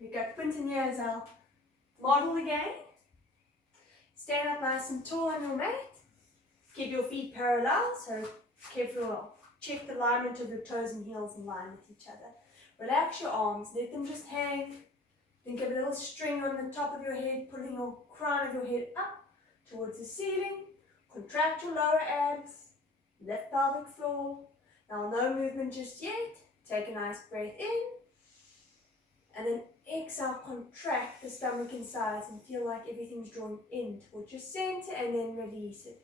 We've got Quinton here as our model again. Stand up nice and tall on your mat. Keep your feet parallel, so careful. Check the alignment of your toes and heels in line with each other. Relax your arms, let them just hang. Think of a little string on the top of your head, pulling your crown of your head up towards the ceiling. Contract your lower abs, lift pelvic floor. Now no movement just yet. Take a nice breath in. And then exhale, contract the stomach and sides and feel like everything's drawn in towards your center, and then release it.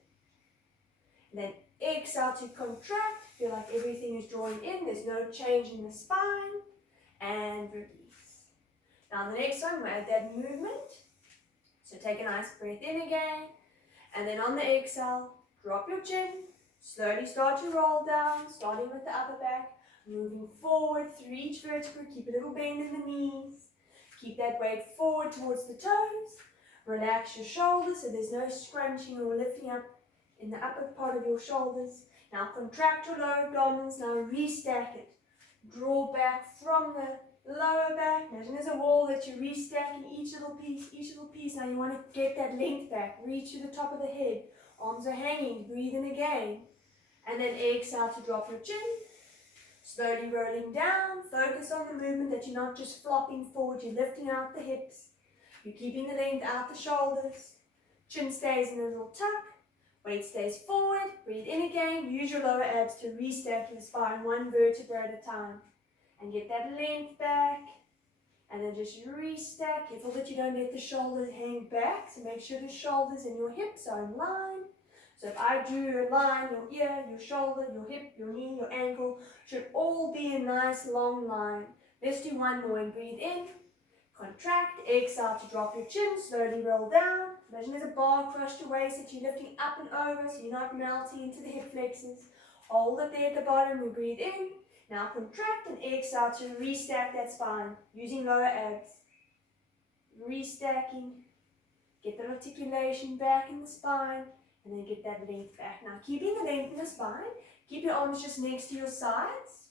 And then exhale to contract, feel like everything is drawing in, there's no change in the spine, and release. Now the next one, we'll add that movement. So take a nice breath in again, and then on the exhale, drop your chin, slowly start to roll down, starting with the upper back, moving forward through each vertebra, keep a little bend in the knees, keep that weight forward towards the toes, relax your shoulders so there's no scrunching or lifting up in the upper part of your shoulders. Now contract your lower abdominals, now restack it. Draw back from the lower back. Imagine there's a wall that you're restacking each little piece. Now you want to get that length back, reach to the top of the head. Arms are hanging, breathe in again. And then exhale to drop your chin. Slowly rolling down, focus on the movement that you're not just flopping forward, you're lifting out the hips. You're keeping the length out the shoulders. Chin stays in a little tuck. Weight stays forward, breathe in again, use your lower abs to restack your spine one vertebra at a time. And get that length back, and then just restack. Careful that you don't let the shoulders hang back, so make sure the shoulders and your hips are in line. So if I drew a line, your ear, your shoulder, your hip, your knee, your ankle should all be a nice long line. Let's do one more and breathe in. Contract, exhale to drop your chin, slowly roll down. Imagine there's a bar across your waist that you're lifting up and over so you're not melting into the hip flexors. Hold it there at the bottom and breathe in. Now contract and exhale to restack that spine using lower abs. Restacking. Get the articulation back in the spine and then get that length back. Now keeping the length in the spine, keep your arms just next to your sides.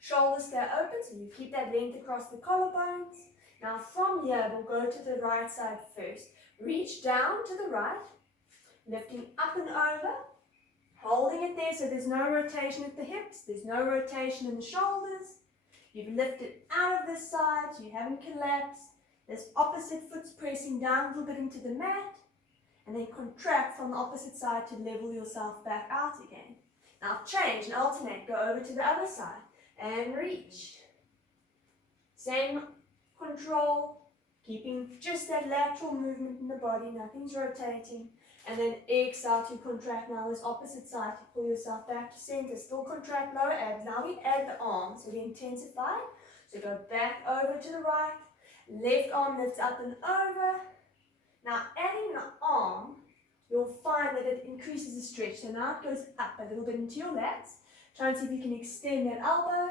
Shoulders stay open so you keep that length across the collarbones. Now from here, we'll go to the right side first. Reach down to the right, lifting up and over, holding it there so there's no rotation at the hips, there's no rotation in the shoulders. You've lifted out of this side, so you haven't collapsed. This opposite foot's pressing down a little bit into the mat, and then contract from the opposite side to level yourself back out again. Now change and alternate, go over to the other side, and reach. Same control, keeping just that lateral movement in the body, nothing's rotating. And then exhale to contract now this opposite side to pull yourself back to center. Still contract lower abs. Now we add the arms, so we intensify. So go back over to the right. Left arm lifts up and over. Now adding the arm, you'll find that it increases the stretch. So now it goes up a little bit into your lats. Try and see if you can extend that elbow.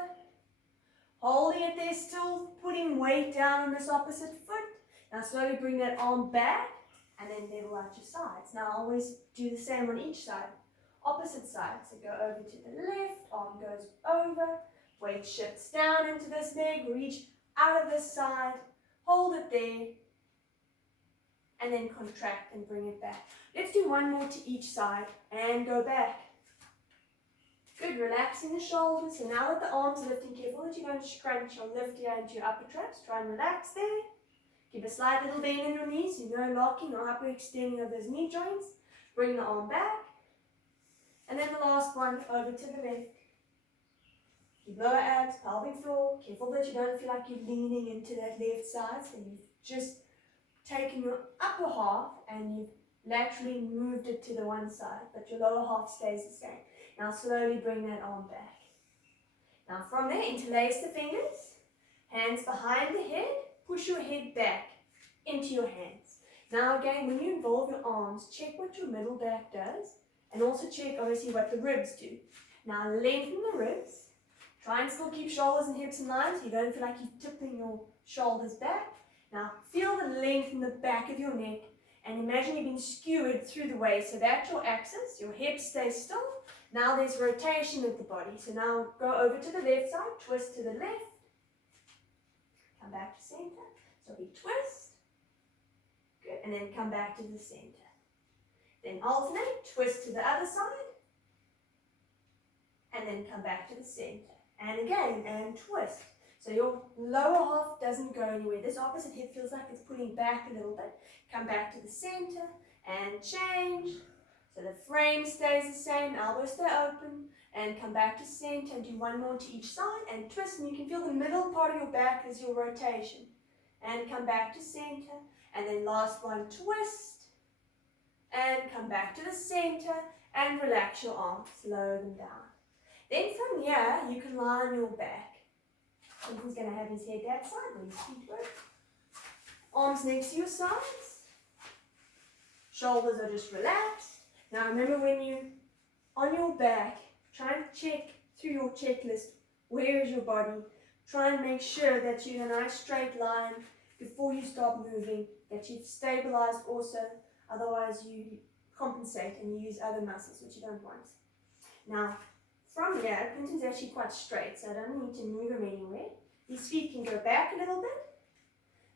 Holding it there, still putting weight down on this opposite foot. Now slowly bring that arm back and then level out your sides. Now always do the same on each side. Opposite side, so go over to the left, arm goes over, weight shifts down into this leg, reach out of this side, hold it there, and then contract and bring it back. Let's do one more to each side and go back. Good, relaxing the shoulders. So now that the arms are lifting, careful that you don't scrunch or lift here into your upper traps. Try and relax there. Give a slight little bend in your knees, so no locking or hyperextending of those knee joints. Bring the arm back. And then the last one, over to the left. Keep lower abs, pelvic floor. Careful that you don't feel like you're leaning into that left side. So you've just taken your upper half and you've laterally moved it to the one side, but your lower half stays the same. Now slowly bring that arm back. Now from there, interlace the fingers, hands behind the head, push your head back into your hands. Now again, when you involve your arms, check what your middle back does, and also check obviously what the ribs do. Now lengthen the ribs, try and still keep shoulders and hips in line so you don't feel like you're tipping your shoulders back. Now feel the length in the back of your neck, and imagine you've been skewered through the waist, so that's your axis, your hips stay still. Now there's rotation of the body. So now go over to the left side, twist to the left. come back to center. So we twist, good, and then come back to the center. Then alternate, twist to the other side, and then come back to the center. And again, and twist. So your lower half doesn't go anywhere. This opposite hip feels like it's pulling back a little bit. Come back to the center and change. So the frame stays the same, elbows stay open, and come back to center and do one more to each side and twist, and you can feel the middle part of your back as your rotation. And come back to center, and then last one, twist, and come back to the center and relax your arms, lower them down. Then from here, you can lie on your back. He's going to have his head that side when his feet work. Arms next to your sides. Shoulders are just relaxed. Now remember, when you on your back, try and check through your checklist, where is your body? Try and make sure that you're in a nice straight line before you start moving, that you've stabilized also, otherwise you compensate and you use other muscles, which you don't want. Now, from here, Quinton's actually quite straight, so I don't need to move him anywhere. His feet can go back a little bit.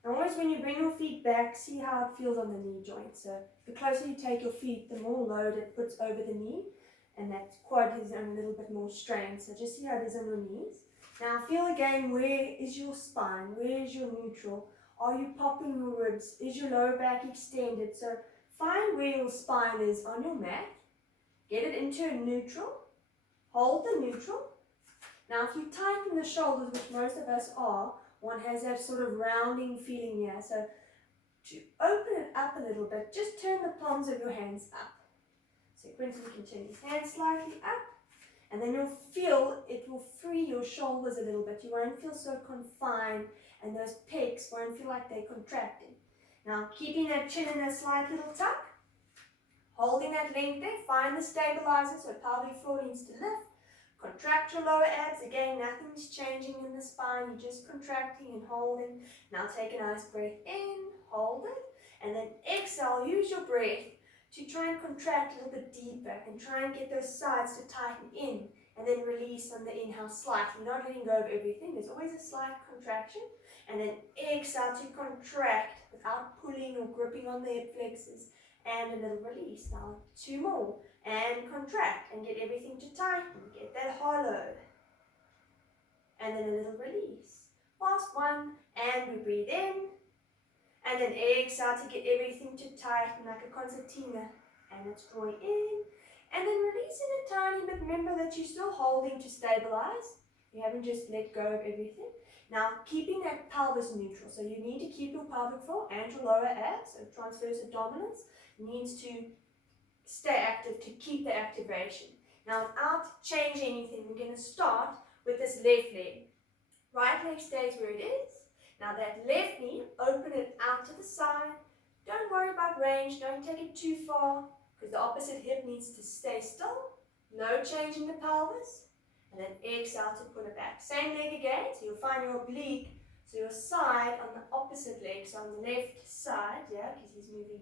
And always when you bring your feet back, see how it feels on the knee joint. So the closer you take your feet, the more load it puts over the knee, and that quad is on a little bit more strain. So just see how it is on your knees. Now feel again, where is your spine? Where is your neutral? Are you popping your ribs? Is your lower back extended? So find where your spine is on your mat. Get it into a neutral. Hold the neutral. Now if you tighten the shoulders, which most of us are, one has that sort of rounding feeling here. So to open it up a little bit, just turn the palms of your hands up. So Quinton can turn his hands slightly up, and then you'll feel it will free your shoulders a little bit. You won't feel so confined, and those pecs won't feel like they're contracting. Now keeping that chin in a slight little tuck, holding that length there, find the stabilizer, so pelvic floor needs to lift. Contract your lower abs. Again, nothing's changing in the spine. You're just contracting and holding. Now take a nice breath in, hold it, and then exhale. Use your breath to try and contract a little bit deeper and try and get those sides to tighten in, and then release on the inhale slightly, not letting go of everything. There's always a slight contraction, and then exhale to contract without pulling or gripping on the hip flexors, and a little release. Now 2 more. And contract and get everything to tighten. Get that hollow. And then a little release. Last one. And we breathe in. And then exhale to get everything to tighten like a concertina. And it's drawing in. And then releasing a tiny bit. Remember that you're still holding to stabilize. You haven't just let go of everything. Now keeping that pelvis neutral. So you need to keep your pelvic floor and your lower abs. So transverse abdominals needs to stay active to keep the activation. Now without changing anything, we're going to start with this left leg. Right leg stays where it is. Now that left knee, open it out to the side. Don't worry about range, don't take it too far, because the opposite hip needs to stay still. No change in the pelvis. And then exhale to pull it back. Same leg again, so you'll find your oblique, so your side on the opposite leg, so on the left side, yeah, because he's moving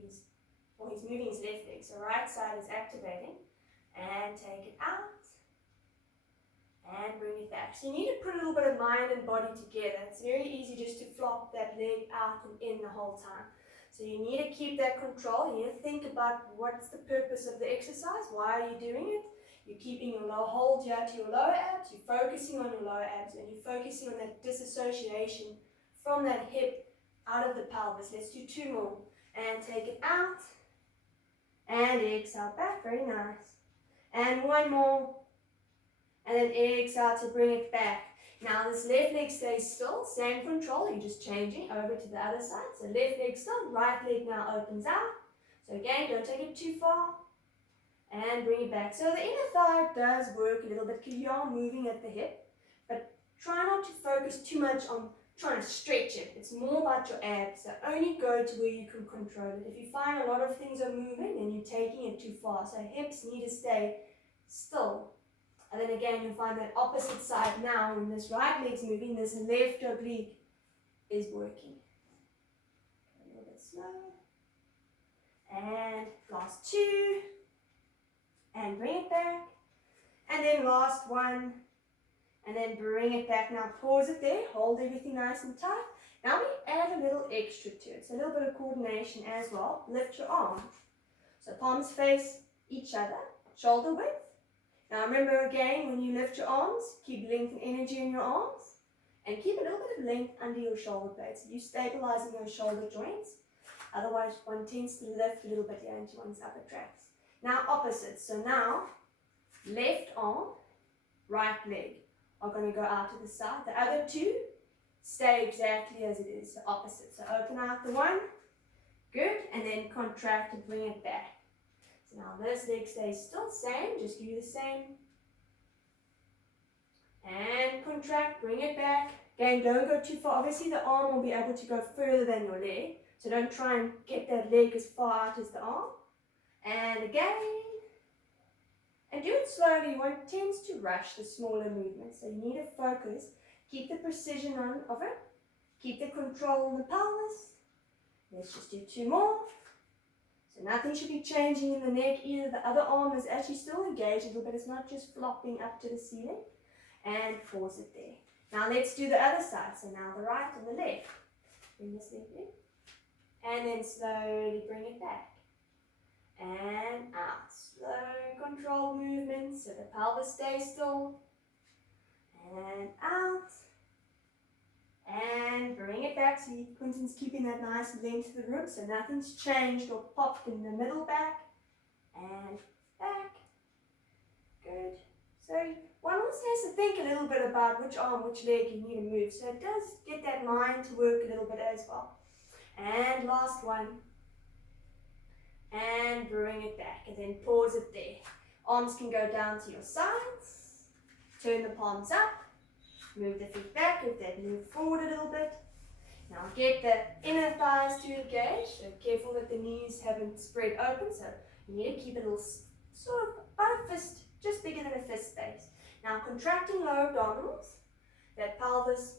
his left leg, so right side is activating, and take it out, and bring it back. So you need to put a little bit of mind and body together. It's very easy just to flop that leg out and in the whole time. So you need to keep that control. You need to think about what's the purpose of the exercise, why are you doing it? You're keeping your lower hold here to your lower abs, you're focusing on your lower abs, and you're focusing on that disassociation from that hip out of the pelvis. Let's do 2 more, and take it out. And exhale back, very nice. And 1 more. And then exhale to bring it back. Now this left leg stays still, same control, you're just changing over to the other side. So left leg still, right leg now opens out. So again, don't take it too far. And bring it back. So the inner thigh does work a little bit because you are moving at the hip. But try not to focus too much on trying to stretch it. It's more about your abs. So only go to where you can control it. If you find a lot of things are moving, then you're taking it too far. So hips need to stay still. And then again, you'll find that opposite side now, when this right leg's moving, this left oblique is working. A little bit slow. And last 2. And bring it back. And then last 1. and then bring it back. Now pause it there, hold everything nice and tight. Now we add a little extra to it, so a little bit of coordination as well. Lift your arms. So palms face each other, shoulder width. Now remember again, when you lift your arms, keep length and energy in your arms, and keep a little bit of length under your shoulder blades. So you're stabilizing your shoulder joints. Otherwise, one tends to lift a little bit here into one's upper traps. Now opposites. So now, left arm, right leg are going to go out to the side. The other two stay exactly as it is, so opposite. So open out the one, good, and then contract and bring it back. So now this leg stays still, same, just do the same. And contract, bring it back. Again, don't go too far. Obviously the arm will be able to go further than your leg. So don't try and get that leg as far out as the arm. And again. And do it slowly. One tends to rush the smaller movements. So you need to focus. Keep the precision of it. Keep the control on the pelvis. Let's just do two more. So nothing should be changing in the neck either. The other arm is actually still engaged a little bit. It's not just flopping up to the ceiling. And pause it there. Now let's do the other side. So now the right and the left. Bring this leg in. And then slowly bring it back. And out. Slow controlled movements so the pelvis stays still. And out. And bring it back. See, Quentin's keeping that nice length of the ribs, so nothing's changed or popped in the middle back. And back. Good. So one also has to think a little bit about which arm, which leg you need to move. So it does get that mind to work a little bit as well. And last one. And bring it back. And then pause it there. Arms can go down to your sides. Turn the palms up. Move the feet back, if they move forward a little bit. Now get the inner thighs to engage. So careful that the knees haven't spread open. So you need to keep a little sort of about a fist, just bigger than a fist space. Now contracting lower abdominals. That pelvis,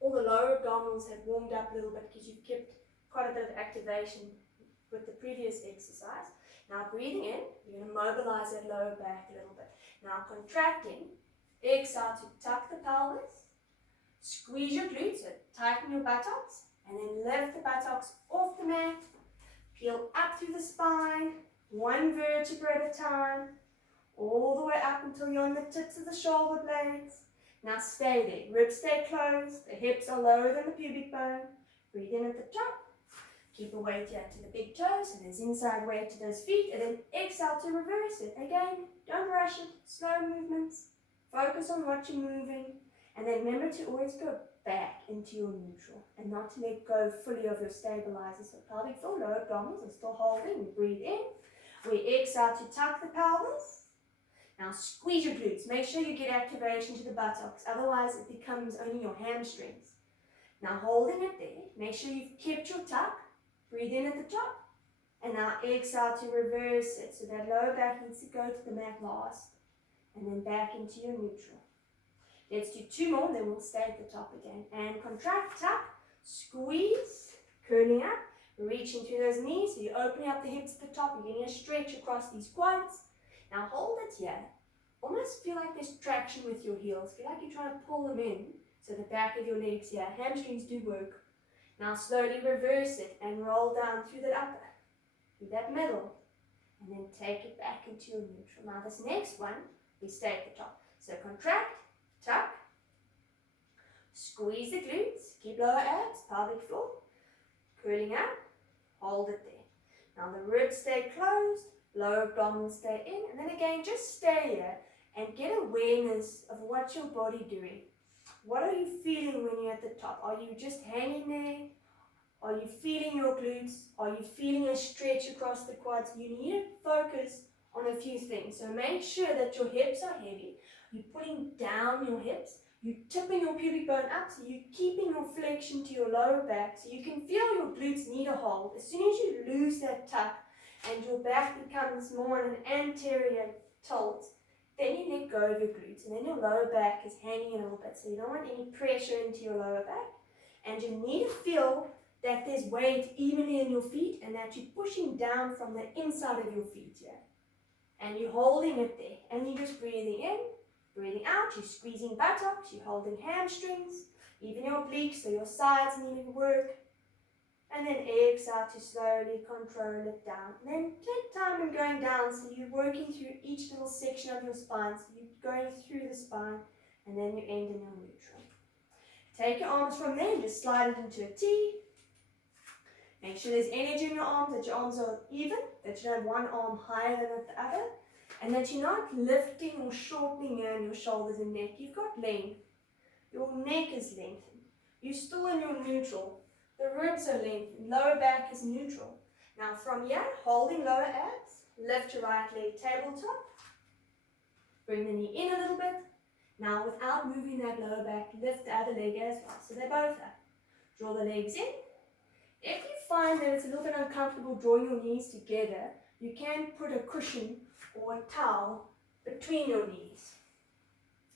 all the lower abdominals have warmed up a little bit because you've kept quite a bit of activation with the previous exercise. Now breathing in, you're going to mobilize that lower back a little bit. Now contracting. Exhale to tuck the pelvis, squeeze your glutes, so tighten your buttocks, and then lift the buttocks off the mat, peel up through the spine, one vertebra at a time, all the way up until you're on the tips of the shoulder blades. Now stay there, ribs stay closed, the hips are lower than the pubic bone, breathe in at the top, keep a weight here to the big toes, and there's inside weight to those feet, and then exhale to reverse it. Again, don't rush it, slow movements. Focus on what you're moving, and then remember to always go back into your neutral and not to let go fully of your stabilizer. So pelvic floor, lower abdominals are still holding. We breathe in. We exhale to tuck the pelvis. Now squeeze your glutes. Make sure you get activation to the buttocks. Otherwise, it becomes only your hamstrings. Now holding it there. Make sure you've kept your tuck. Breathe in at the top. And now exhale to reverse it. So that lower back needs to go to the mat last. And then back into your neutral. Let's do two more, then we'll stay at the top again. And contract, tuck, squeeze, curling up, reaching through those knees. So you're opening up the hips at the top, you're getting a stretch across these quads. Now hold it here. Almost feel like there's traction with your heels. Feel like you're trying to pull them in. So the back of your legs here, hamstrings do work. Now slowly reverse it and roll down through the upper, through that middle. And then take it back into your neutral. Now this next one, we stay at the top. So contract, tuck, squeeze the glutes, keep lower abs, pelvic floor, curling up, hold it there. Now the ribs stay closed, lower abdominals stay in, and then again just stay here and get awareness of what your body doing. What are you feeling when you're at the top? Are you just hanging there? Are you feeling your glutes? Are you feeling a stretch across the quads? You need to focus on a few things. So make sure that your hips are heavy. You're putting down your hips. You're tipping your pubic bone up. So you're keeping your flexion to your lower back. So you can feel your glutes need a hold. As soon as you lose that tuck and your back becomes more in an anterior tilt, then you let go of your glutes. And then your lower back is hanging a little bit. So you don't want any pressure into your lower back. And you need to feel that there's weight evenly in your feet and that you're pushing down from the inside of your feet here. And you're holding it there. And you're just breathing in Breathing out, you're squeezing buttocks, you're holding hamstrings, even your obliques, so your sides needing work. And then exhale to slowly control it down. And then take time in going down, so you're working through each little section of your spine. So you're going through the spine, and then you end in your neutral. Take your arms from there and just slide it into a T. Make sure there's energy in your arms, that your arms are even, that you don't have one arm higher than the other, and that you're not lifting or shortening here in your shoulders and neck. You've got length. Your neck is lengthened. You're still in your neutral. The ribs are lengthened. Lower back is neutral. Now from here, holding lower abs, lift your right leg tabletop. Bring the knee in a little bit. Now without moving that lower back, lift the other leg as well. So they're both up. Draw the legs in. If you find that it's a little bit uncomfortable drawing your knees together, you can put a cushion or a towel between your knees.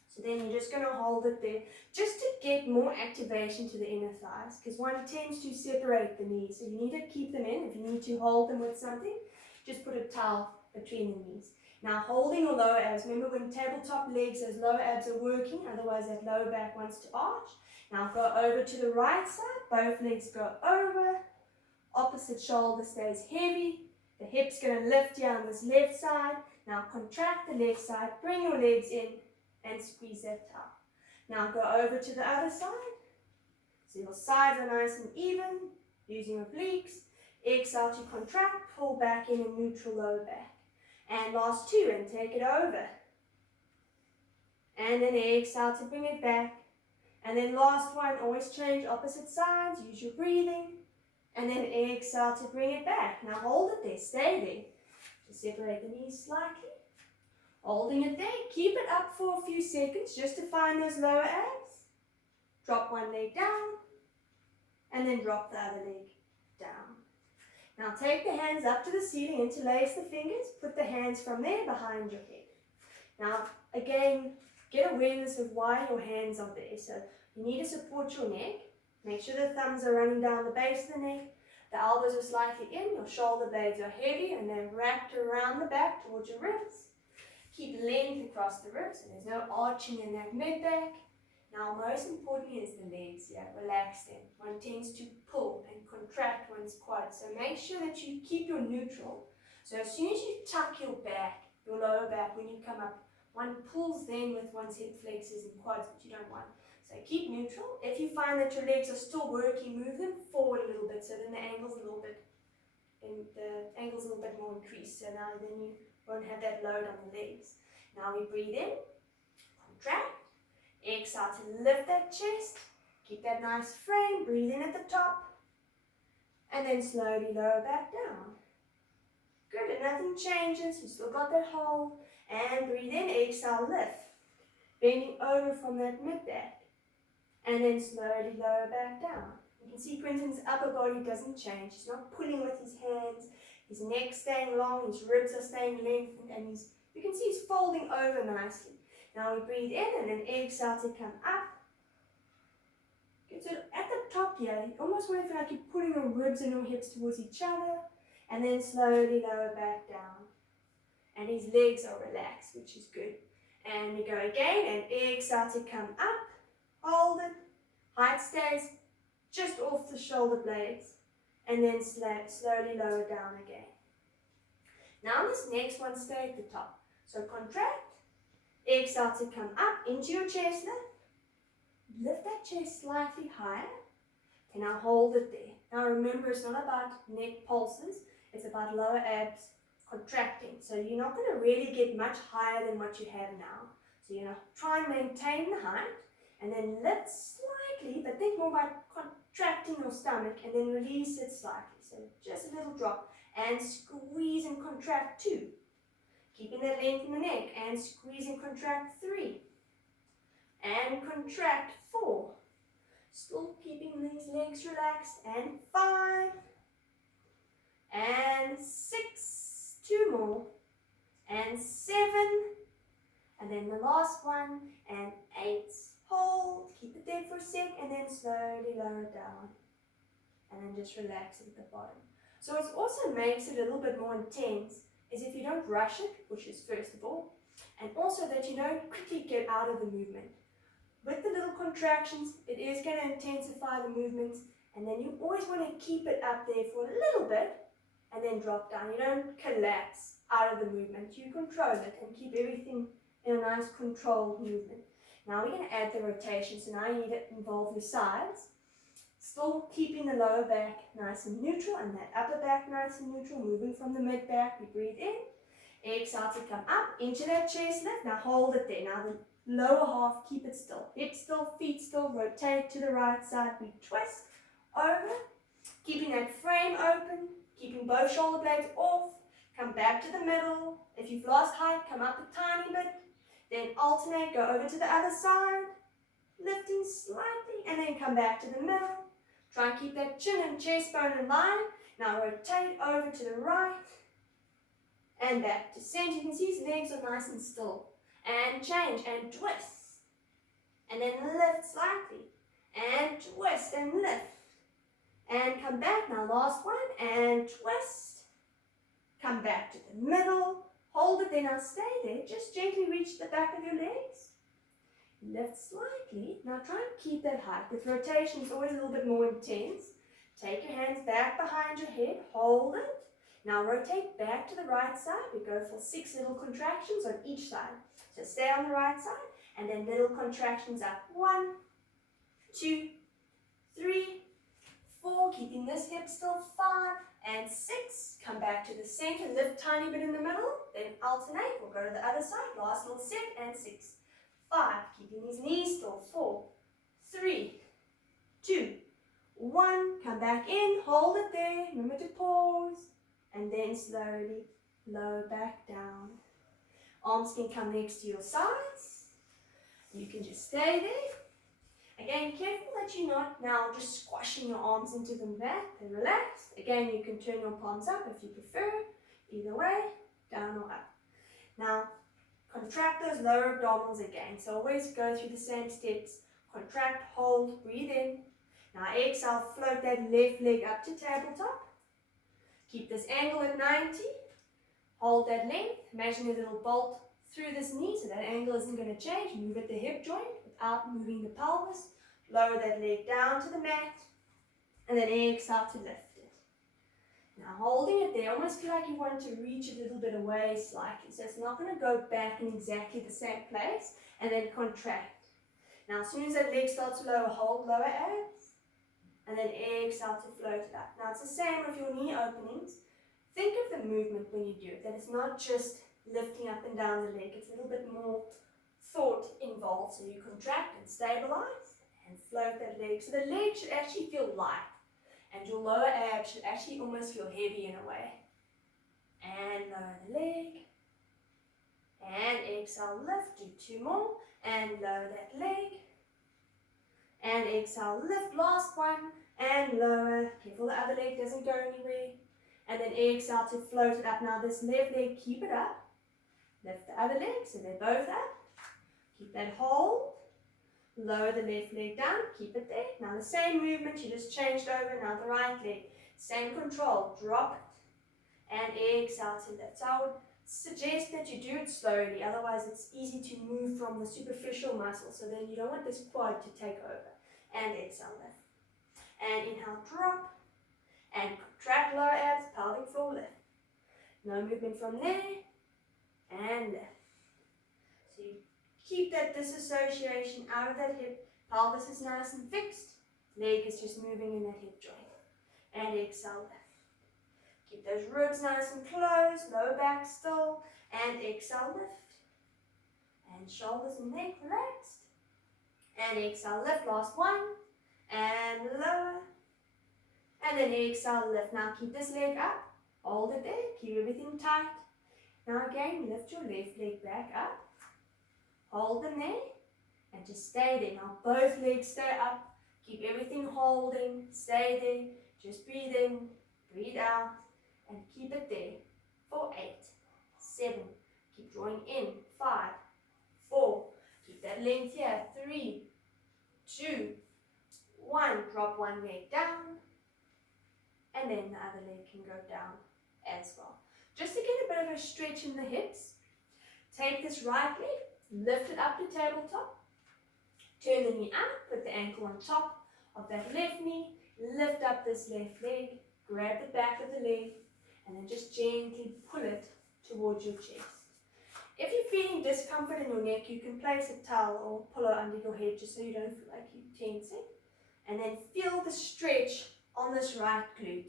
So then you're just going to hold it there just to get more activation to the inner thighs, because one tends to separate the knees. So you need to keep them in. If you need to hold them with something, just put a towel between the knees. Now holding your lower abs. Remember, when tabletop legs, those lower abs are working, otherwise that lower back wants to arch. Now go over to the right side, both legs go over, opposite shoulder stays heavy, the hip's going to lift here on this left side. Now contract the left side, bring your legs in and squeeze that towel. Now go over to the other side, so your sides are nice and even, using obliques. Exhale to contract, pull back in a neutral lower back. And last two, and take it over. And then exhale to bring it back. And then last one, always change opposite sides, use your breathing. And then exhale to bring it back. Now hold it there, stay there. Just separate the knees slightly. Holding it there, keep it up for a few seconds just to find those lower abs. Drop one leg down, and then drop the other leg down. Now take the hands up to the ceiling, interlace the fingers, put the hands from there behind your head. Now again, get awareness of why your hands are there. So you need to support your neck. Make sure the thumbs are running down the base of the neck. The elbows are slightly in, your shoulder blades are heavy and they're wrapped around the back towards your ribs. Keep length across the ribs, and there's no arching in that mid-back. Now most importantly is the legs here. Relax them. One tends to pull and contract one's quads, so make sure that you keep your neutral. So as soon as you tuck your back, your lower back, when you come up, one pulls then with one's hip flexors and quads, which you don't want. So keep neutral. If you find that your legs are still working, move them forward a little bit, so then the angle's a little bit more increased. So now then you won't have that load on the legs. Now we breathe in, contract, exhale to lift that chest, keep that nice frame, breathe in at the top, and then slowly lower back down. Good, and nothing changes, you still got that hold, and breathe in, exhale, lift, bending over from that mid-back, and then slowly lower back down. You can see Quentin's upper body doesn't change, he's not pulling with his hands, his neck staying long, his ribs are staying lengthened, and you can see he's folding over nicely. Now we breathe in and then exhale to come up. Good, so at the top here, you almost want to feel like you're putting your ribs and your hips towards each other, and then slowly lower back down. And his legs are relaxed, which is good. And we go again, and exhale to come up, hold it, height stays just off the shoulder blades, and then slowly lower down again. Now this next one, stay at the top. So contract, exhale to come up into your chest lift. Lift that chest slightly higher, and now hold it there. Now remember, it's not about neck pulses, it's about lower abs contracting. So you're not going to really get much higher than what you have now. So you're going to try and maintain the height, and then lift slightly, but think more about contracting your stomach, and then release it slightly. So just a little drop, and squeeze and contract 2. Keeping that length in the neck, and squeeze and contract 3. And contract 4. Still keeping these legs relaxed, and 5. And 6. 2 more. And 7. And then the last one, and 8. Hold, keep it there for a sec, and then slowly lower it down. And then just relax it at the bottom. So it also makes it a little bit more intense is if you don't rush it, which is first of all, And also that you don't quickly get out of the movement. With the little contractions, it is going to intensify the movements, and then you always want to keep it up there for a little bit and then drop down. You don't collapse out of the movement. You control it and keep everything in a nice controlled movement. Now we're going to add the rotation, so now you need to involve your sides. Still keeping the lower back nice and neutral and that upper back nice and neutral, moving from the mid back. We breathe in, exhale to come up into that chest lift. Now hold it there. Now the lower half, keep it still. Hips still, feet still, rotate to the right side. We twist over, keeping that frame open, keeping both shoulder blades off. Come back to the middle. If you've lost height, come up a tiny bit. Then alternate, go over to the other side, lifting slightly, and then come back to the middle. Try and keep that chin and chest bone in line. Now rotate over to the right and back to center. You can see his legs are nice and still. And change and twist. And then lift slightly. And twist and lift. And come back. Now last one. And twist. Come back to the middle. Hold it there. Now stay there. Just gently reach the back of your legs. Lift slightly. Now try and keep that height. With rotation, it's always a little bit more intense. Take your hands back behind your head. Hold it. Now rotate back to the right side. We go for 6 little contractions on each side. So stay on the right side and then little contractions up. 1, 2, 3, 4. Keeping this hip still. 5 and 6. Come back to the center. Lift tiny bit in the middle. Then alternate. We'll go to the other side. Last little set and 6. 5, keeping his knees still. 4, 3, 2, 1. Come back in, hold it there. Remember to pause. And then slowly lower back down. Arms can come next to your sides. You can just stay there. Again, careful that you're not now just squashing your arms into the mat and relax. Again, you can turn your palms up if you prefer. Either way, down or up. Now, contract those lower abdominals again. So always go through the same steps. Contract, hold, breathe in. Now exhale, float that left leg up to tabletop. Keep this angle at 90. Hold that length. Imagine a little bolt through this knee so that angle isn't going to change. Move at the hip joint without moving the pelvis. Lower that leg down to the mat. And then exhale to lift it. Now holding it there, almost feel like you want to reach a little bit away slightly. So it's not going to go back in exactly the same place and then contract. Now as soon as that leg starts to lower, hold lower abs. And then exhale to float it up. Now it's the same with your knee openings. Think of the movement when you do it. That it's not just lifting up and down the leg. It's a little bit more thought involved. So you contract and stabilize and float that leg. So the leg should actually feel light. And your lower abs should actually almost feel heavy in a way. And lower the leg. And exhale, lift. Do 2 more. And lower that leg. And exhale, lift. Last one. And lower. Careful the other leg doesn't go anywhere. And then exhale to float it up. Now this left leg, keep it up. Lift the other leg so they're both up. Keep that hold. Lower the left leg down, keep it there. Now the same movement, you just changed over, now the right leg. Same control, drop it. And exhale to lift. So I would suggest that you do it slowly, otherwise it's easy to move from the superficial muscle. So then you don't want this quad to take over. And exhale, lift. And inhale, drop. And contract lower abs, pelvic floor lift. No movement from there. And lift. So you keep that disassociation out of that hip. Pelvis is nice and fixed. Leg is just moving in that hip joint. And exhale, lift. Keep those ribs nice and closed. Lower back still. And exhale, lift. And shoulders and neck relaxed. And exhale, lift. Last one. And lower. And then exhale, lift. Now keep this leg up. Hold it there. Keep everything tight. Now again, lift your left leg back up. Hold them there. And just stay there. Now both legs stay up. Keep everything holding. Stay there. Just breathe in. Breathe out. And keep it there. For 8, 7. Keep drawing in. 5, 4. Keep that length here. 3, 2, 1. Drop one leg down. And then the other leg can go down as well. Just to get a bit of a stretch in the hips. take this right leg, lift it up to tabletop, turn the knee out, put the ankle on top of that left knee, lift up this left leg, grab the back of the leg, and then just gently pull it towards your chest. If you're feeling discomfort in your neck, you can place a towel or pillow under your head just so you don't feel like you're tensing. And then feel the stretch on this right glute.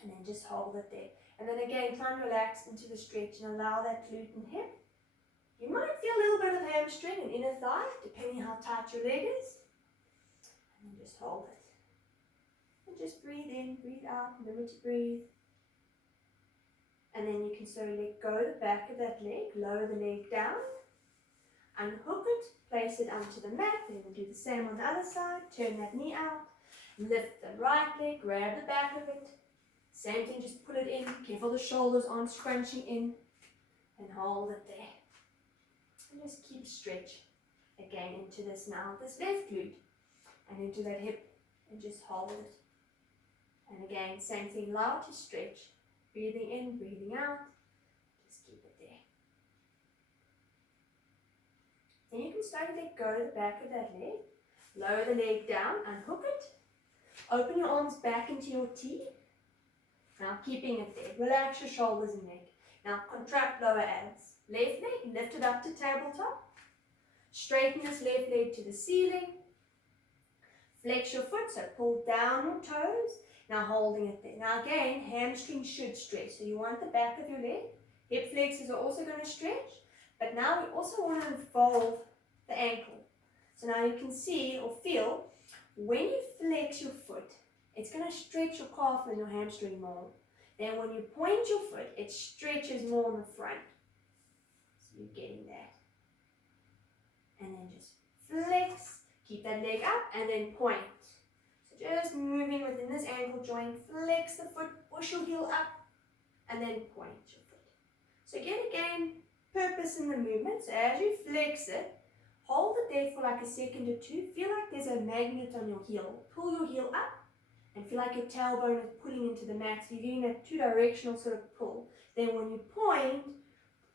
And then just hold it there. And then again, try and relax into the stretch and allow that glute and hip. You might feel a little bit of hamstring and inner thigh, depending how tight your leg is. And then just hold it. And just breathe in, breathe out, remember to breathe. And then you can slowly let go the back of that leg, lower the leg down, unhook it, place it onto the mat, then we'll do the same on the other side, turn that knee out, lift the right leg, grab the back of it, same thing, just put it in, careful the shoulders aren't scrunching in, and hold it there. And just keep stretch again into this now, this left glute, and into that hip, and just hold it. And again, same thing, allow it to stretch. Breathing in, breathing out, just keep it there. Then you can slowly let go of the back of that leg, lower the leg down, unhook it, open your arms back into your T. Now keeping it there, relax your shoulders and neck. Now contract lower abs, left leg, lift it up to tabletop, straighten this left leg to the ceiling, flex your foot, so pull down your toes. Now holding it there. Now again, hamstrings should stretch. So you want the back of your leg. Hip flexors are also going to stretch. But now we also want to involve the ankle. So now you can see or feel, when you flex your foot, it's going to stretch your calf and your hamstring more. Then when you point your foot, it stretches more in the front. So you're getting that. And then just flex, keep that leg up, and then point. Just moving within this ankle joint, flex the foot, push your heel up, and then point your foot. So again, purpose in the movement. So as you flex it, hold it there for like a second or two. Feel like there's a magnet on your heel. Pull your heel up, and feel like your tailbone is pulling into the mat. So you're getting that two-directional sort of pull. Then when you point,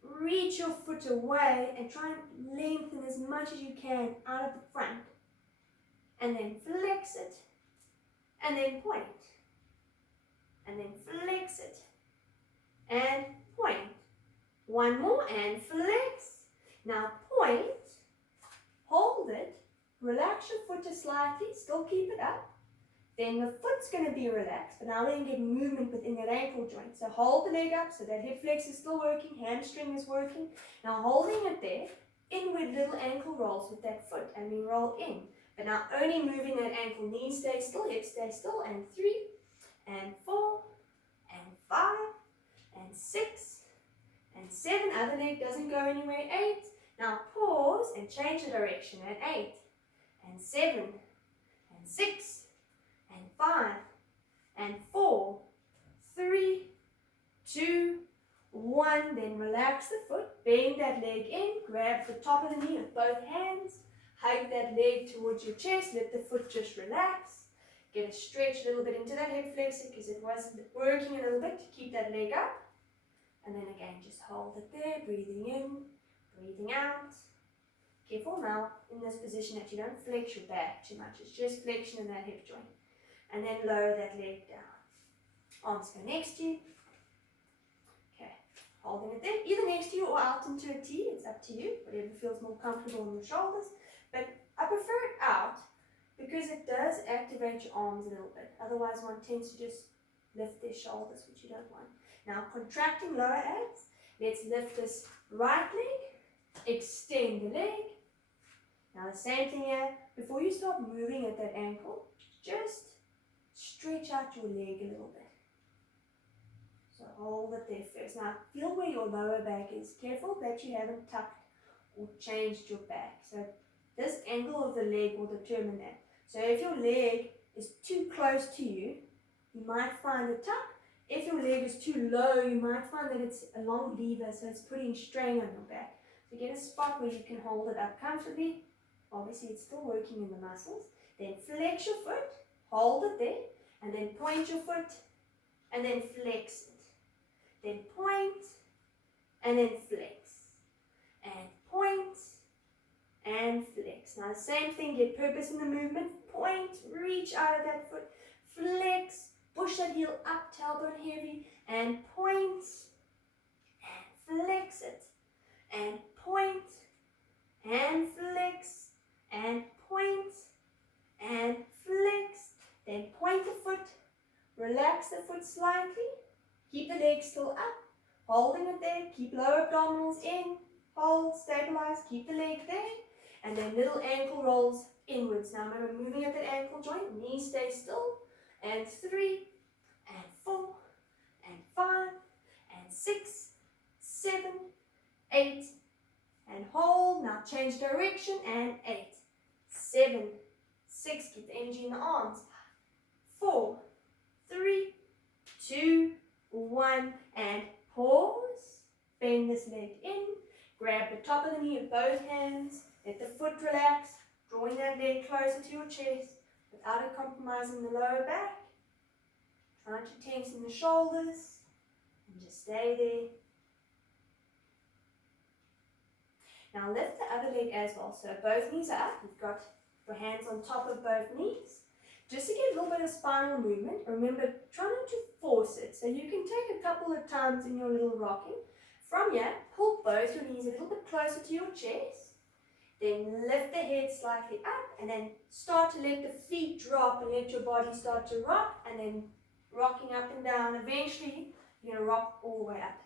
reach your foot away, and try and lengthen as much as you can out of the front. And then flex it. And then point, and then flex it, and point. One more, and flex. Now point, hold it, relax your foot just slightly, still keep it up. Then the foot's going to be relaxed, but now we're going to get movement within that ankle joint. So hold the leg up so that hip flex is still working, hamstring is working. Now holding it there, inward little ankle rolls with that foot, and we roll in. But now only moving that ankle, knees stay still, hips stay still, and 3, and 4, and 5, and 6, and 7. Other leg doesn't go anywhere, 8. Now pause and change the direction at 8, and 7, and 6, and 5, and 4, 3, 2, 1. Then relax the foot, bend that leg in, grab the top of the knee with both hands. Hug that leg towards your chest, let the foot just relax. Get a stretch a little bit into that hip flexor because it wasn't working a little bit to keep that leg up. And then again, just hold it there, breathing in, breathing out. Careful now in this position that you don't flex your back too much. It's just flexion in that hip joint. And then lower that leg down. Arms go next to you. Okay, holding it there, either next to you or out into a T. It's up to you, whatever feels more comfortable in your shoulders. But I prefer it out because it does activate your arms a little bit. Otherwise, one tends to just lift their shoulders, which you don't want. Now, contracting lower abs. Let's lift this right leg, extend the leg. Now, the same thing here. Before you start moving at that ankle, just stretch out your leg a little bit. So hold it there first. Now, feel where your lower back is. Careful that you haven't tucked or changed your back. So this angle of the leg will determine that. So if your leg is too close to you, you might find a tuck. If your leg is too low, you might find that it's a long lever, so it's putting strain on your back. So get a spot where you can hold it up comfortably. Obviously, it's still working in the muscles. Then flex your foot, hold it there, and then point your foot, and then flex it. Then point, and then flex, and point, and flex. Now the same thing, get purpose in the movement, point, reach out of that foot, flex, push that heel up, tailbone heavy, and point, and flex it, and point, and flex, and point, and flex, then point the foot, relax the foot slightly, keep the leg still up, holding it there, keep lower abdominals in, hold, stabilize, keep the leg there, and then little ankle rolls inwards. Now remember, moving at that ankle joint, knees stay still, and 3, and 4, and 5, and 6, 7, 8, and hold. Now change direction, and 8, 7, 6, keep the energy in the arms, 4, 3, 2, 1, and pause. Bend this leg in, grab the top of the knee with both hands, let the foot relax, drawing that leg closer to your chest without it compromising the lower back. Trying to tension the shoulders, and just stay there. Now lift the other leg as well, so both knees are up, you've got your hands on top of both knees. Just to get a little bit of spinal movement, remember, try not to force it. So you can take a couple of times in your little rocking. From here, pull both your knees a little bit closer to your chest. Then lift the head slightly up, and then start to let the feet drop and let your body start to rock, and then rocking up and down. Eventually, you're going to rock all the way up.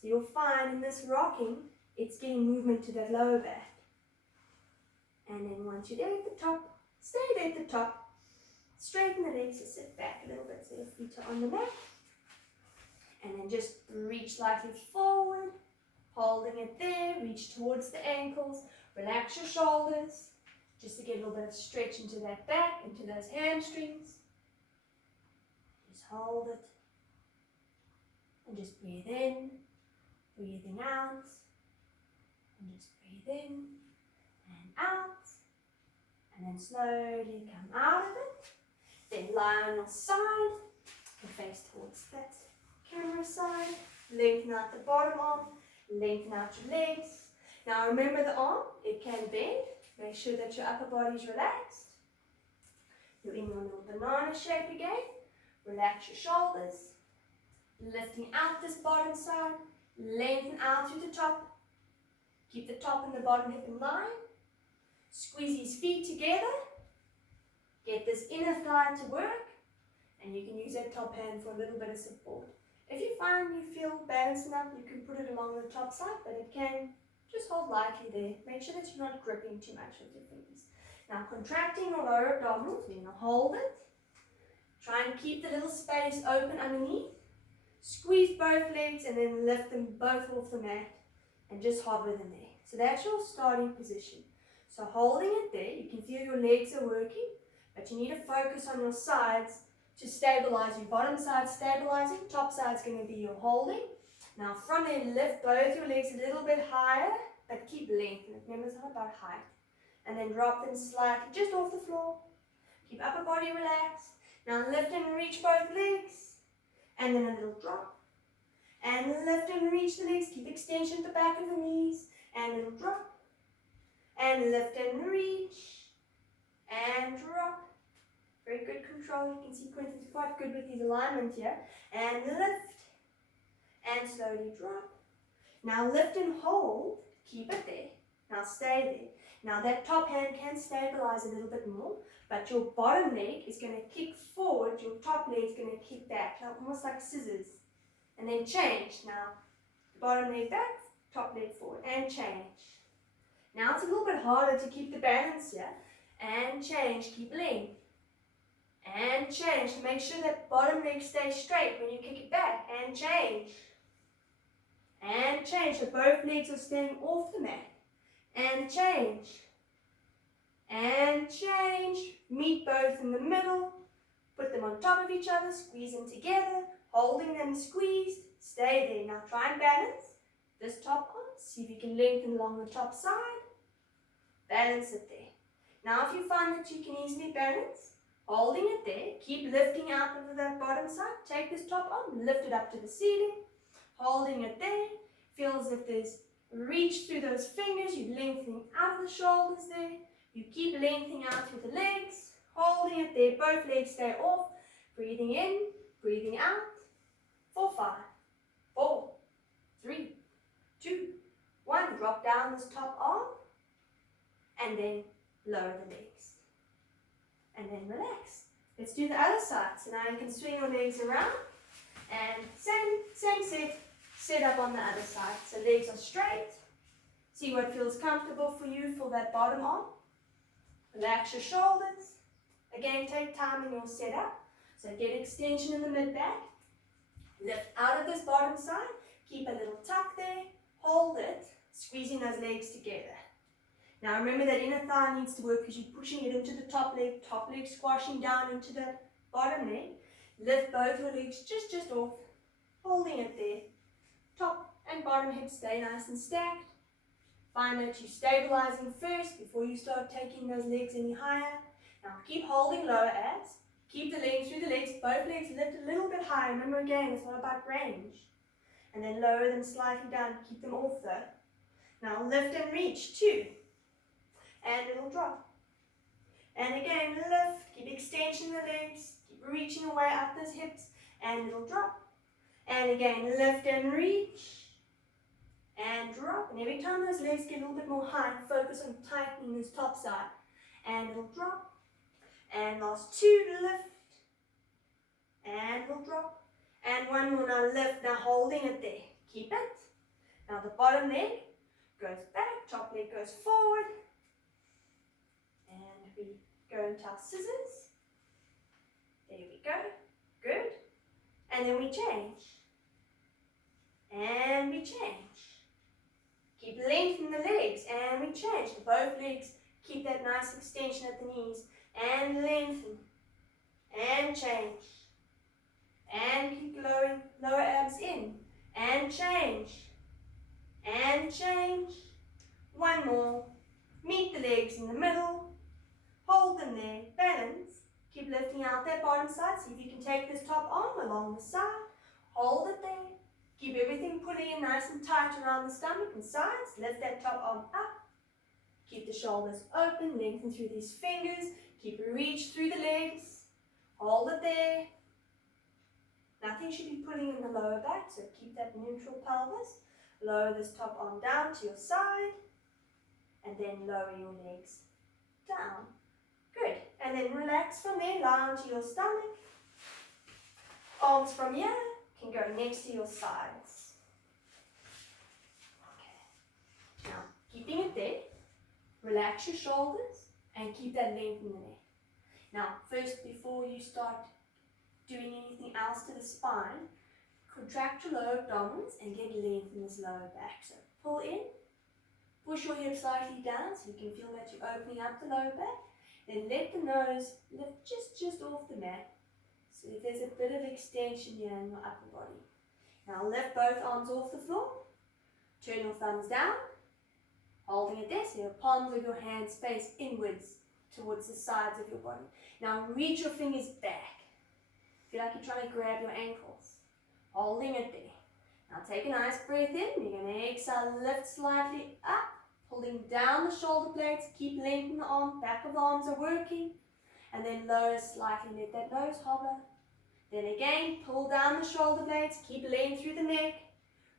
So you'll find in this rocking, it's getting movement to that lower back. And then once you're there at the top, stay there at the top. Straighten the legs, so sit back a little bit so your feet are on the mat. And then just reach slightly forward, holding it there, reach towards the ankles, relax your shoulders, just to get a little bit of stretch into that back, into those hamstrings. Just hold it, and just breathe in, breathing out, and just breathe in, and out, and then slowly come out of it. Then lie on your side, and face towards that camera side, lengthen out the bottom arm, lengthen out your legs. Now remember the arm, it can bend, make sure that your upper body is relaxed. You're in your little banana shape again, relax your shoulders, lifting out this bottom side, lengthen out to the top, keep the top and the bottom hip in line, squeeze these feet together, get this inner thigh to work, and you can use that top hand for a little bit of support. If you find you feel balanced enough, you can put it along the top side, but it can just hold lightly there. Make sure that you're not gripping too much with your fingers. Now contracting your lower abdominals, you're going to hold it. Try and keep the little space open underneath. Squeeze both legs and then lift them both off the mat and just hover them there. So that's your starting position. So holding it there, you can feel your legs are working, but you need to focus on your sides to stabilize. Your bottom side stabilizing, top side's going to be your holding. Now from there, lift both your legs a little bit higher, but keep lengthening. Remember, it's not about height. And then drop them slightly just off the floor. Keep upper body relaxed. Now lift and reach both legs. And then a little drop. And lift and reach the legs. Keep extension at the back of the knees. And a little drop. And lift and reach. And drop. Very good control. You can see Quentin's quite good with his alignment here. And lift. And slowly drop. Now lift and hold. Keep it there. Now stay there. Now that top hand can stabilize a little bit more, but your bottom leg is going to kick forward, your top leg is going to kick back, almost like scissors. And then change. Now, bottom leg back, top leg forward, and change. Now it's a little bit harder to keep the balance here. And change, keep length. And change, to make sure that bottom leg stays straight when you kick it back. And change. And change, so both legs are staying off the mat. And change. And change. Meet both in the middle. Put them on top of each other. Squeeze them together. Holding them squeezed. Stay there. Now try and balance this top arm. See if you can lengthen along the top side. Balance it there. Now if you find that you can easily balance, holding it there. Keep lifting out of that bottom side. Take this top arm. Lift it up to the ceiling. Holding it there. Feel as if there's reach through those fingers. You're lengthening out of the shoulders there. You keep lengthening out through the legs, holding it there. Both legs stay off. Breathing in, breathing out. For 5, 4, 3, 2, 1. Drop down this top arm. And then lower the legs. And then relax. Let's do the other side. So now you can swing your legs around. And same set. Set up on the other side. So legs are straight. See what feels comfortable for you for that bottom arm. Relax your shoulders. Again, take time in your setup. So get extension in the mid-back. Lift out of this bottom side. Keep a little tuck there. Hold it. Squeezing those legs together. Now remember that inner thigh needs to work because you're pushing it into the top leg squashing down into the bottom leg. Lift both your legs just off. Holding it there. Top and bottom hips stay nice and stacked. Find that you're stabilizing first before you start taking those legs any higher. Now keep holding lower abs. Keep the length through the legs. Both legs lift a little bit higher. Remember again, it's not about range. And then lower them slightly down. Keep them off though. Now lift and reach. 2. And it'll drop. And again, lift. Keep extension in the legs. Keep reaching away up those hips. And it'll drop. And again, lift and reach. And drop. And every time those legs get a little bit more high, focus on tightening this top side. And it'll drop. And last 2, lift. And it'll drop. And 1 more, now lift. Now holding it there. Keep it. Now the bottom leg goes back. Top leg goes forward. And we go into our scissors. There we go. Good. And then we change. And we change. Keep lengthening the legs. And we change. Both legs keep that nice extension at the knees. And lengthen. And change. And keep lowering lower abs in. And change. And change. 1 more. Meet the legs in the middle. Hold them there. Balance. Keep lifting out that bottom side. See if you can take this top arm along the side. Hold it there. Keep everything pulling in nice and tight around the stomach and sides. Lift that top arm up. Keep the shoulders open. Lengthen through these fingers. Keep a reach through the legs. Hold it there. Nothing should be pulling in the lower back, so keep that neutral pelvis. Lower this top arm down to your side. And then lower your legs down. Good. And then relax from there. Lie onto your stomach. Arms from here can go next to your sides. Okay. Now, keeping it there, relax your shoulders and keep that length in the neck. Now, first, before you start doing anything else to the spine, contract your lower abdominals and get length in this lower back. So, pull in, push your hips slightly down so you can feel that you're opening up the lower back. Then let the nose lift just off the mat. So if there's a bit of extension here in your upper body. Now lift both arms off the floor. Turn your thumbs down. Holding it there so your palms of your hands face inwards towards the sides of your body. Now reach your fingers back. Feel like you're trying to grab your ankles. Holding it there. Now take a nice breath in. You're going to exhale, lift slightly up. Pulling down the shoulder blades. Keep lengthening the arm. Back of the arms are working. And then lower slightly. Let that nose hover. Then again, pull down the shoulder blades. Keep length through the neck.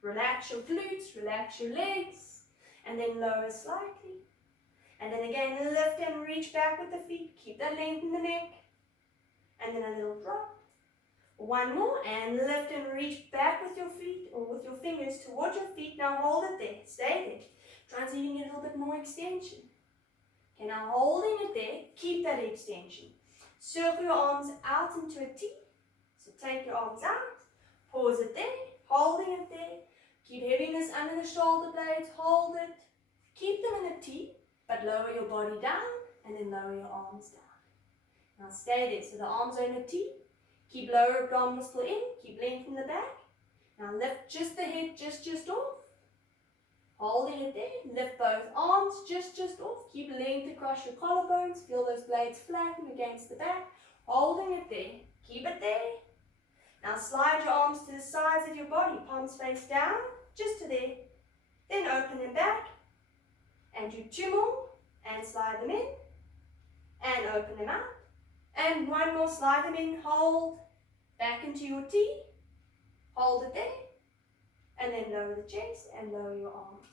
Relax your glutes. Relax your legs. And then lower slightly. And then again, lift and reach back with the feet. Keep that length in the neck. And then a little drop. 1 more. And lift and reach back with your feet or with your fingers towards your feet. Now hold it there. Stay there. Try and see if you can get a little bit more extension. Okay, now holding it there, keep that extension. Circle your arms out into a T. So take your arms out, pause it there, holding it there. Keep heaviness under the shoulder blades, hold it. Keep them in a T, but lower your body down and then lower your arms down. Now stay there, so the arms are in a T. Keep lower abdominals still in, keep length in the back. Now lift just the head, just off. Holding it there, lift both arms just off. Keep length across your collarbones. Feel those blades flatten against the back. Holding it there, keep it there. Now slide your arms to the sides of your body, palms face down, just to there. Then open them back and do 2 more and slide them in and open them out. And 1 more, slide them in, hold, back into your T, hold it there, and then lower the chest and lower your arms.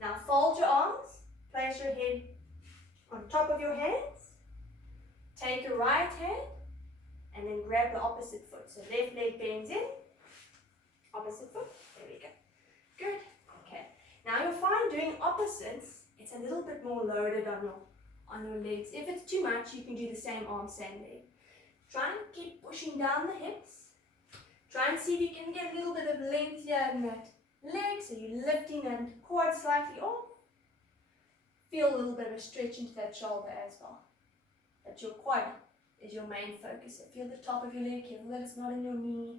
Now fold your arms, place your head on top of your hands, take your right hand, and then grab the opposite foot. So left leg bends in, opposite foot, there we go. Good, okay. Now you'll find doing opposites, it's a little bit more loaded on your legs. If it's too much, you can do the same arm, same leg. Try and keep pushing down the hips. Try and see if you can get a little bit of length here in that leg, so you're lifting and quad slightly off. Feel a little bit of a stretch into that shoulder as well. That your quad is your main focus. So feel the top of your leg, careful that it's not in your knee.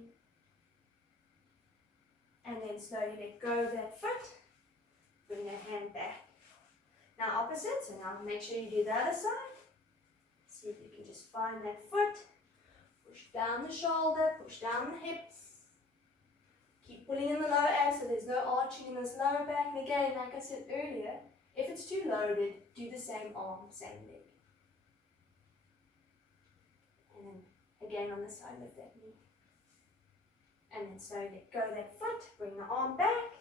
And then slowly let go of that foot. Bring that hand back. Now opposite, so now make sure you do the other side. See if you can just find that foot. Push down the shoulder, push down the hips. Keep pulling in the lower abs so there's no arching in this lower back. And again, like I said earlier, if it's too loaded, do the same arm, same leg. And then again on this side, lift that knee. And then slowly let go of that foot, bring the arm back,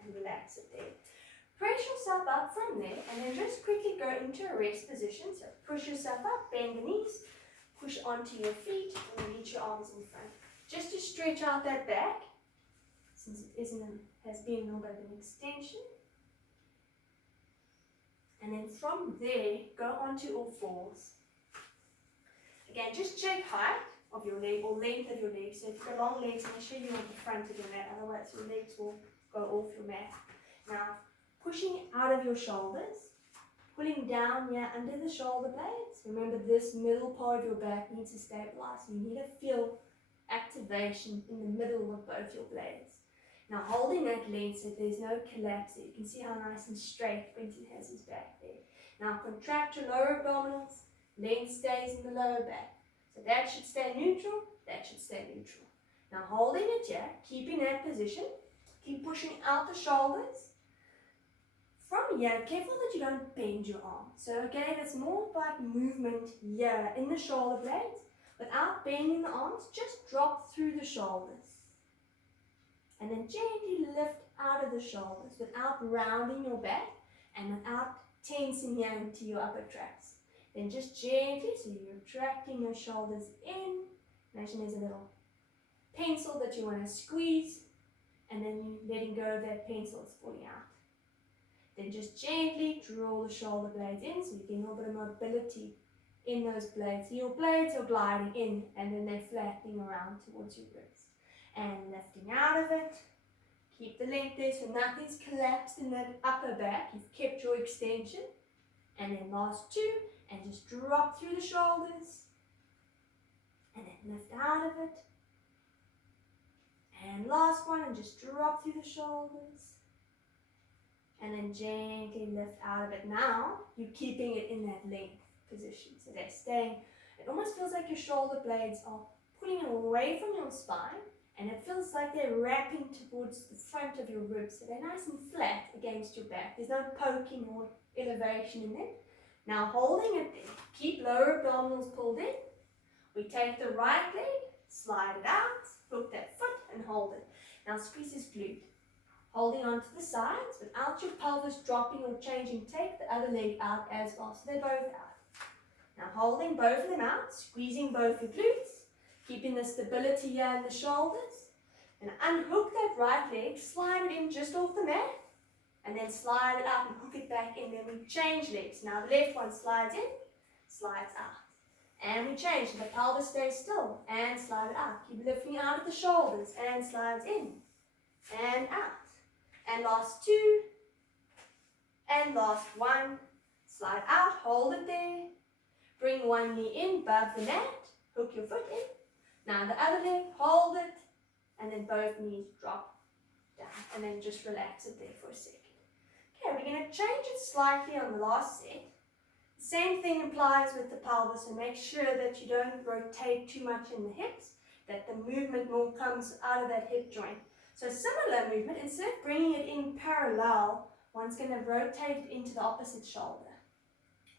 and relax it there. Press yourself up from there, and then just quickly go into a rest position. So push yourself up, bend the knees, push onto your feet, and reach your arms in front. Just to stretch out that back, since it has been a little bit of an extension. And then from there, go onto all fours. Again, just check height of your leg or length of your leg. So if you've got long legs, make sure you're on the front of your mat, otherwise your legs will go off your mat. Now, pushing out of your shoulders, pulling down here under the shoulder blades. Remember, this middle part of your back needs to stabilize. You need to feel activation in the middle of both your blades. Now holding that length so there's no collapse there. You can see how nice and straight Quentin has his back there. Now contract your lower abdominals, length stays in the lower back. So that should stay neutral, that should stay neutral. Now holding it here, keeping that position, keep pushing out the shoulders. From here, careful that you don't bend your arm. So again, it's more like movement here in the shoulder blades. Without bending the arms, just drop through the shoulders. And then gently lift out of the shoulders without rounding your back and without tensing here into your upper tracts. Then just gently, so you're tracting your shoulders in. Imagine there's a little pencil that you want to squeeze, and then letting go of that pencil, it's falling out. Then just gently draw the shoulder blades in, so you get a little bit of mobility in those blades. So your blades are gliding in, and then they're flattening around towards your ribs. And lifting out of it. Keep the length there so nothing's collapsed in that upper back. You've kept your extension. And then last 2, and just drop through the shoulders. And then lift out of it. And last one, and just drop through the shoulders. And then gently lift out of it. Now, you're keeping it in that length position. So they're staying, it almost feels like your shoulder blades are pulling away from your spine. And it feels like they're wrapping towards the front of your ribs. So they're nice and flat against your back. There's no poking or elevation in them. Now holding it there, keep lower abdominals pulled in. We take the right leg, slide it out, hook that foot and hold it. Now squeeze this glute. Holding onto the sides without your pelvis dropping or changing. Take the other leg out as well. So they're both out. Now holding both of them out, squeezing both your glutes. Keeping the stability here in the shoulders. And unhook that right leg, slide it in just off the mat. And then slide it out and hook it back in. Then we change legs. Now the left one slides in, slides out. And we change. The pelvis stays still and slide it out. Keep lifting out of the shoulders and slides in and out. And last 2. And last 1. Slide out, hold it there. Bring one knee in above the mat. Hook your foot in. Now the other leg, hold it, and then both knees drop down, and then just relax it there for a second. Okay, we're going to change it slightly on the last set. The same thing applies with the pelvis, so make sure that you don't rotate too much in the hips, that the movement more comes out of that hip joint. So similar movement, instead of bringing it in parallel, one's going to rotate it into the opposite shoulder.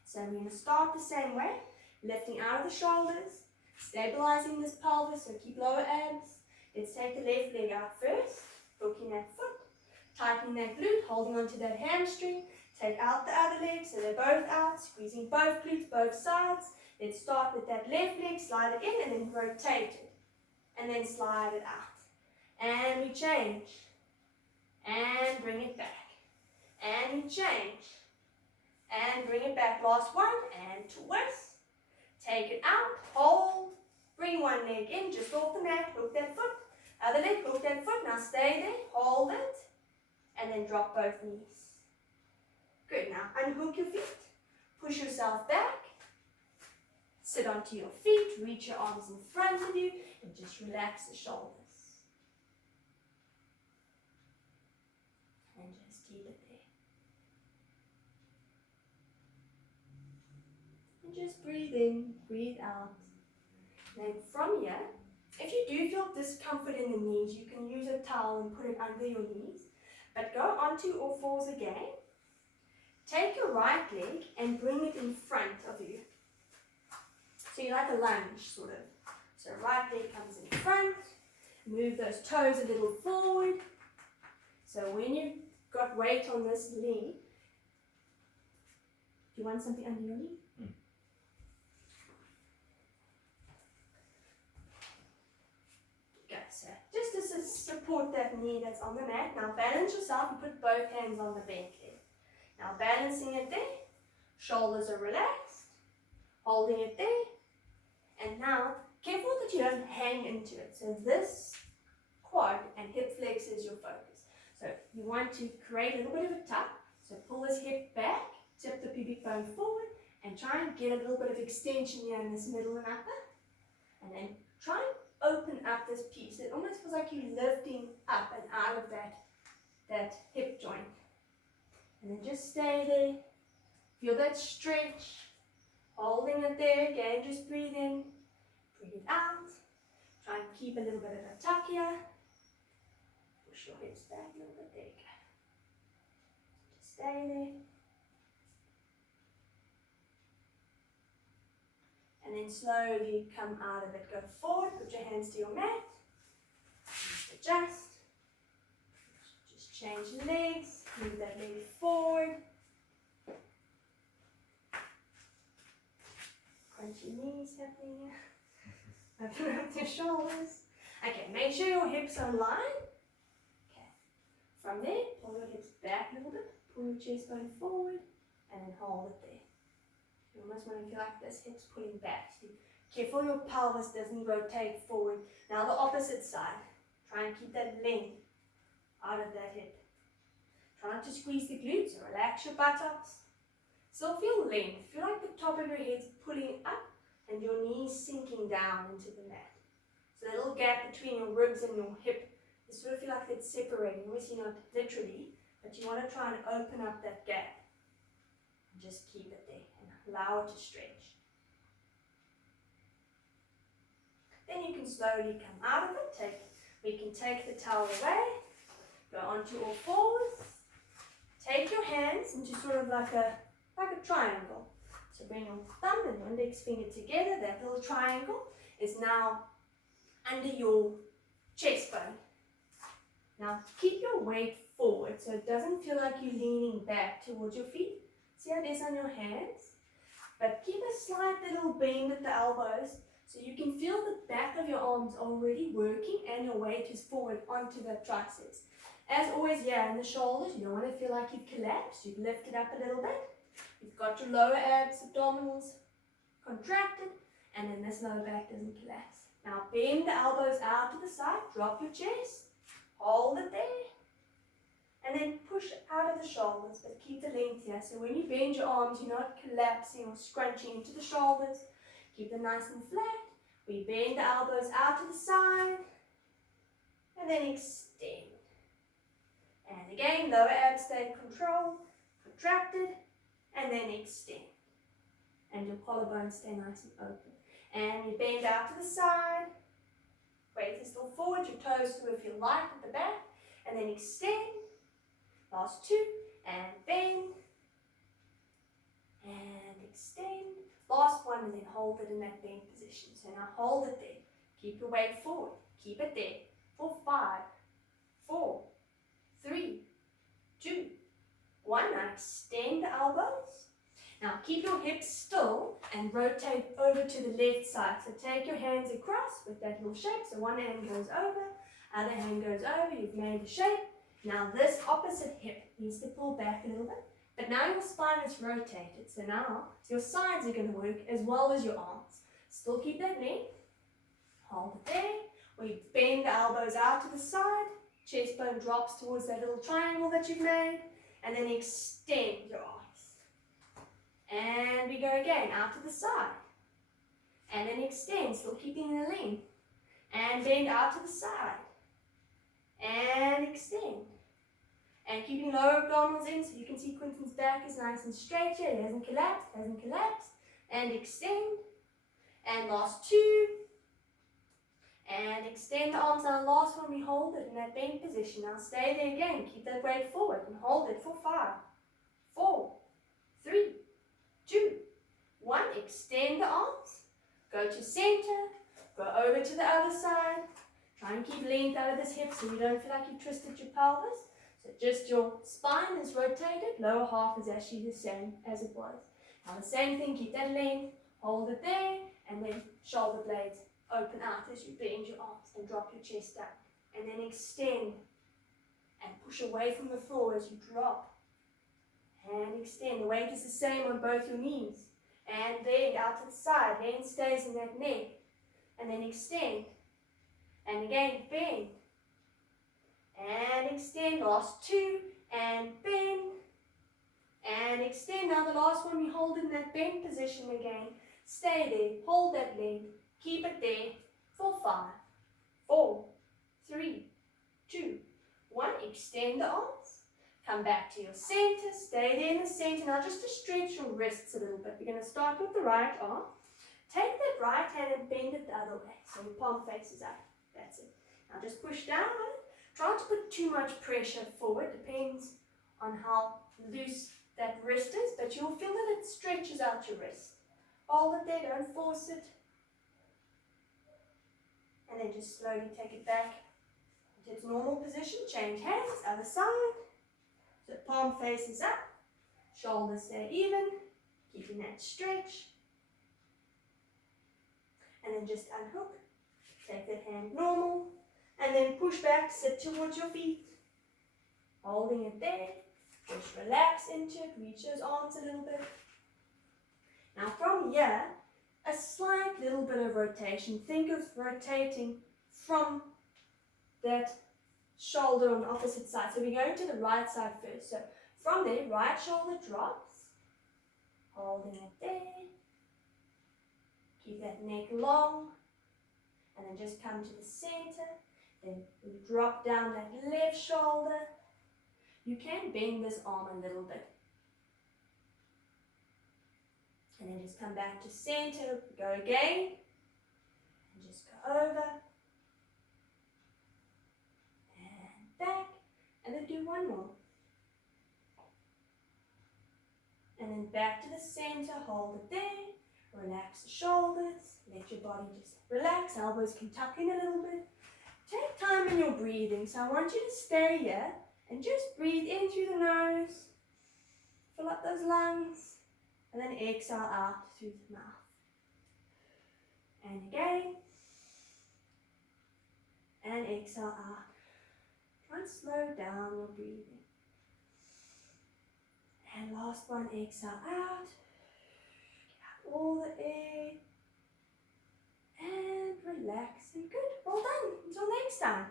So we're going to start the same way, lifting out of the shoulders, stabilizing this pelvis, so keep lower abs. Let's take the left leg out first, hooking that foot, tightening that glute, holding onto that hamstring. Take out the other leg so they're both out, squeezing both glutes, both sides. Let's start with that left leg, slide it in and then rotate it. And then slide it out. And we change. And bring it back. And we change. And bring it back. Last one. And twist. Take it out. Hold. Bring one leg in, just off the mat. Hook that foot. Other leg, hook that foot. Now stay there. Hold it. And then drop both knees. Good. Now unhook your feet. Push yourself back. Sit onto your feet. Reach your arms in front of you. And just relax the shoulders. And just keep it there. And just breathe in, breathe out. And then from here, if you do feel discomfort in the knees, you can use a towel and put it under your knees. But go onto all fours again. Take your right leg and bring it in front of you. So you're like a lunge, sort of. So right leg comes in front. Move those toes a little forward. So when you've got weight on this knee, do you want something under your knee? Good, so just to support that knee that's on the mat. Now balance yourself and put both hands on the bent leg. Now balancing it there, shoulders are relaxed, holding it there, and now careful that you don't hang into it. So this quad and hip flex is your focus. So you want to create a little bit of a tuck. So pull this hip back, tip the pubic bone forward, and try and get a little bit of extension here in this middle and upper. And then try and open up this piece. It almost feels like you're lifting up and out of that hip joint. And then just stay there. Feel that stretch. Holding it there. Again, just breathe in. Breathe out. Try and keep a little bit of a tuck here. Push your hips back a little bit. There you go. Just stay there. And then slowly come out of it. Go forward. Put your hands to your mat. Just adjust. Just change the legs. Move that leg forward. Crunchy knees happening here. Open up your shoulders. Okay, make sure your hips are in line. Okay. From there, pull your hips back a little bit. Pull your chest bone forward. And then hold it there. You almost want to feel like this hip's pulling back. So careful your pelvis doesn't rotate forward. Now the opposite side. Try and keep that length out of that hip. Try not to squeeze the glutes or relax your buttocks. Still feel length. Feel like the top of your head's pulling up and your knees sinking down into the mat. So that little gap between your ribs and your hip, you sort of feel like it's separating. Obviously not literally, but you want to try and open up that gap. And just keep it there and allow it to stretch. Then you can slowly come out of it. We can take the towel away. Go onto all fours. Take your hands into sort of like a triangle. So bring your thumb and your index finger together. That little triangle is now under your chest bone. Now keep your weight forward so it doesn't feel like you're leaning back towards your feet. See how it is on your hands? But keep a slight little bend at the elbows so you can feel the back of your arms already working and your weight is forward onto the triceps. As always, yeah, in the shoulders, you don't want to feel like you've collapsed. You've lifted up a little bit. You've got your lower abs, abdominals contracted, and then this lower back doesn't collapse. Now bend the elbows out to the side, drop your chest, hold it there, and then push out of the shoulders, but keep the length here. So when you bend your arms, you're not collapsing or scrunching into the shoulders. Keep them nice and flat. We bend the elbows out to the side, and then extend. And again, lower abs stay in control, contracted, and then extend. And your collarbones stay nice and open. And you bend out to the side, Weight is still forward, your toes still feel light at the back, and then extend. Last two, and bend, and extend. Last one, and then hold it in that bend position. So now hold it there. Keep your weight forward. Keep it there for 5, 4, 3, 2, 1. Now extend the elbows. Now keep your hips still and rotate over to the left side. So take your hands across with that little shape. So one hand goes over, other hand goes over. You've made the shape. Now this opposite hip needs to pull back a little bit. But now your spine is rotated. So now your sides are going to work as well as your arms. Still keep that length. Hold it there. We bend the elbows out to the side. Chest bone drops towards that little triangle that you've made. And then extend your arms. And we go again, out to the side. And then extend, still keeping the length. And bend out to the side. And extend. And keeping lower abdominals in so you can see Quinton's back is nice and straight here. It hasn't collapsed. And extend. And last two. And extend the arms. Now last one, we hold it in that bend position. Now stay there again. Keep that weight forward and hold it for 5, 4, 3, 2, 1. Extend the arms. Go to center. Go over to the other side. Try and keep length out of this hip so you don't feel like you twisted your pelvis. So just your spine is rotated. Lower half is actually the same as it was. Now the same thing, keep that length. Hold it there. And then shoulder blades open out as you bend your arms and drop your chest down. And then extend. And push away from the floor as you drop. And extend. The weight is the same on both your knees. And bend out to the side. Hand stays in that neck. And then extend. And again, bend. And extend. Last two. And bend. And extend. Now the last one, we hold in that bend position again. Stay there. Hold that leg. Keep it there for 5, 4, 3, 2, 1. Extend the arms. Come back to your center. Stay there in the center. Now just to stretch your wrists a little bit. We're going to start with the right arm. Take that right hand and bend it the other way. So your palm faces up. That's it. Now just push down on it. Try not to put too much pressure forward. Depends on how loose that wrist is. But you'll feel that it stretches out your wrist. Hold it there. Don't force it. And then just slowly take it back to its normal position. Change hands. Other side. So palm faces up. Shoulders stay even. Keeping that stretch. And then just unhook. Take that hand normal. And then push back, sit towards your feet. Holding it there. Just relax into it. Reach those arms a little bit. Now from here, a slight little bit of rotation. Think of rotating from that shoulder on the opposite side. So we're going to the right side first. So from there, right shoulder drops. Holding it there. Keep that neck long. And then just come to the center. Then we drop down that left shoulder. You can bend this arm a little bit. And then just come back to center. Go again. And just go over. And back. And then do one more. And then back to the center. Hold it there. Relax the shoulders. Let your body just relax. Elbows can tuck in a little bit. Take time in your breathing. So I want you to stay here and just breathe in through the nose. Fill up those lungs. And then exhale out through the mouth. And again. And exhale out. Try and slow down your breathing. And last one, exhale out. Get out all the air. And relax and good. Well done. Until next time.